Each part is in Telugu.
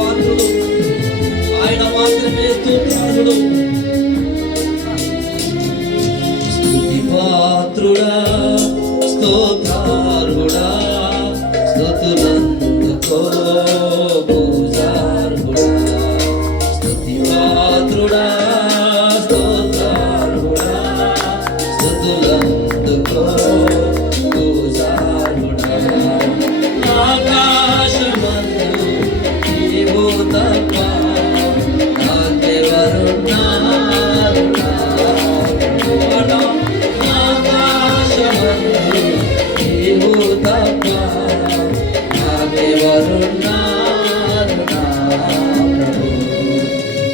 పాత్రుడు, ఆయన మాత్రమే స్తుతిపాత్రుడు. స్తుతిపాత్రుడా, స్తోత్రార్హుడా, స్తుతులందుకో పూజార్హుడా. స్తుతిపాత్రుడా, స్తోత్రార్హుడా, స్తుతులందుకో పూజార్హుడా. ఆకాశమందు నీవు తప్ప నాకెవరున్నారు? ఆకాశమందు నీవు తప్ప నాకెవరున్నారు?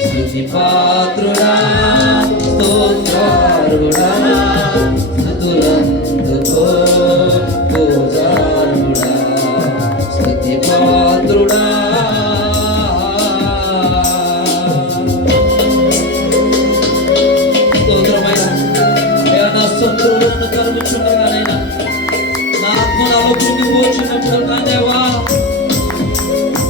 స్తుతిపాత్రుడా, స్తోత్రార్హుడా, స్తుతులందుకో పూజార్హుడా. స్తుతిపాత్రుడా, స్తోత్రమైన నా శత్రువులు నన్ను తరుముచుండగానైనా, నా ఆత్మ నాలో కృంగిపోచున్నప్పుడు నా దేవా,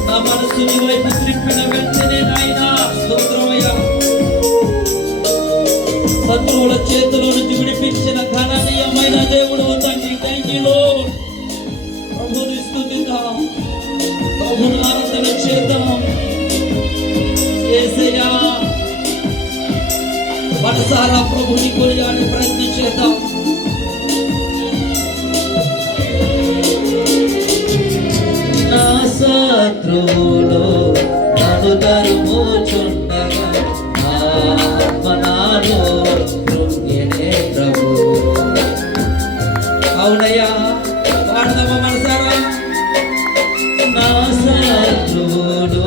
నా మనసు నీ వైపు త్రిప్పిన వెంటనే నాయనా స్తోత్రమయ్యా, శత్రువుల చేతిలో నుంచి విడిపించిన ఘననీయమైన దేవుడు తండ్రి. Thank you lord. ప్రభుని స్తుతిద్దాం, ప్రభుని ఆరాధన చేద్దాం. యేసయ్యా, మనసారా ప్రభుని కొనియాడే ప్రయత్నం చేద్దాం. నా శత్రువులు నన్ను తరుముచుండగా, నా ఆత్మ నాలో కృంగినే ప్రభు. అవునయ్యా, వాడదామా మనసారా? నా శత్రువులు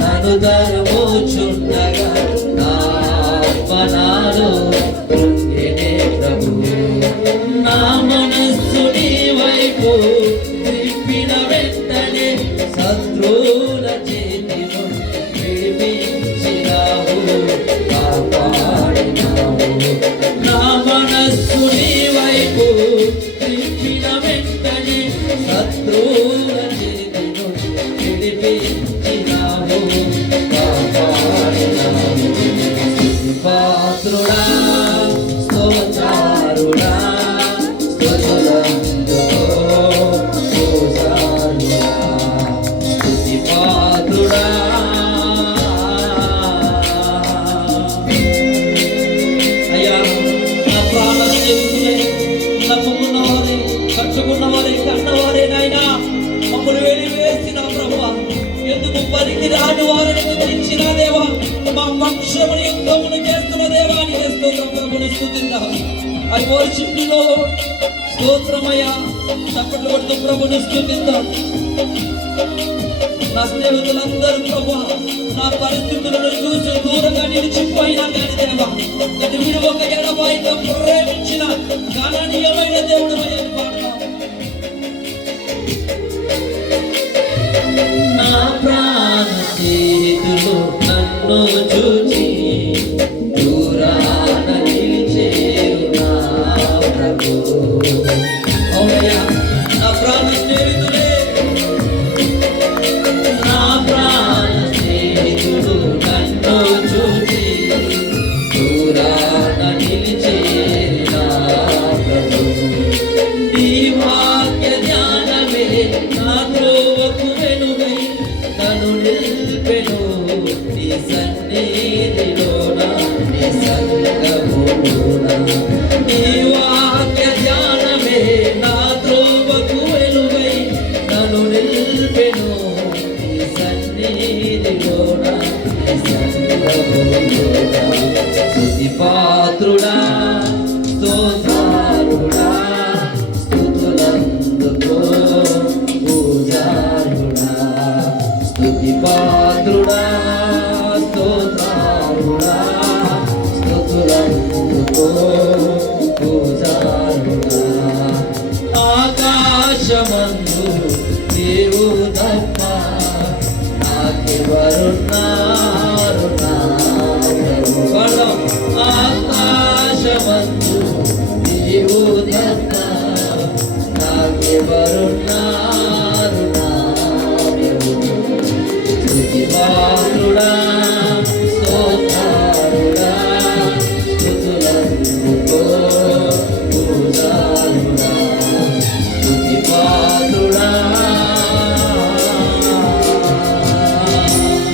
నన్ను తరుముచుండగా, నా ఆత్మ నాలో కృంగినే ప్రభు. నా మనస్సు నీ వైపు త్రిప్పిన వెంటనే శత్రువుల చేతి నుండి విడిపించినావు, కాపాడినావు. నా మనస్సు నీ వైపు త్రిప్పిన వెంటనే శత్రువుల చేతి నుండి విడిపించినావు, కాపాడినావు. స్తుతిపాత్రుడా, స్తోత్రార్హుడా, స్తుతులందుకో పూజార్హుడా. స్తుతిపాత్రుడా, అయ్యా, నా ప్రాణ స్నేహితులే, నమ్ముకున్నవారే, కట్టుకున్నవారే, కన్నవారే నాయనా, మమ్మల్ని వెలివేసిన ప్రభువా, ఎందుకు పనికి రాని వారిని గురించిన దేవా, మా పక్షముని యుద్ధమును చేస్తున్న దేవా, నీకే స్తోత్రం. ప్రభుని స్తుతిద్దాం. I worship you lord. స్తోత్రమయ్యా, చప్పట్లు కొడుతూ ప్రభుని స్తుతిద్దాం. నా స్నేహితులందరూ ప్రభువా, నా పరిస్థితులను చూసి దూరంగా నిలిచిపోయినా కానీ దేవా, అది మీరు ఒక ఎడబాయిగా ప్రేమించిన గణనీయమైన దేవుడు అని పాడతాం. నా ప్రాణ స్నేహితులు నన్ను చూచి దూరాన నిలిచేరు నా ప్రభు. అవునయ్యా, నా ప్రాణ స్నేహితులే, నా ప్రాణ స్నేహితులు నన్ను చూచి దూరాన నిలిచేరు నా ప్రభు. నీ వాక్య జ్ఞానమే నా త్రోవకు వెలుగై నన్ను నిల్పెను, నీ సన్నిధిలోన, నీ సంగములోన.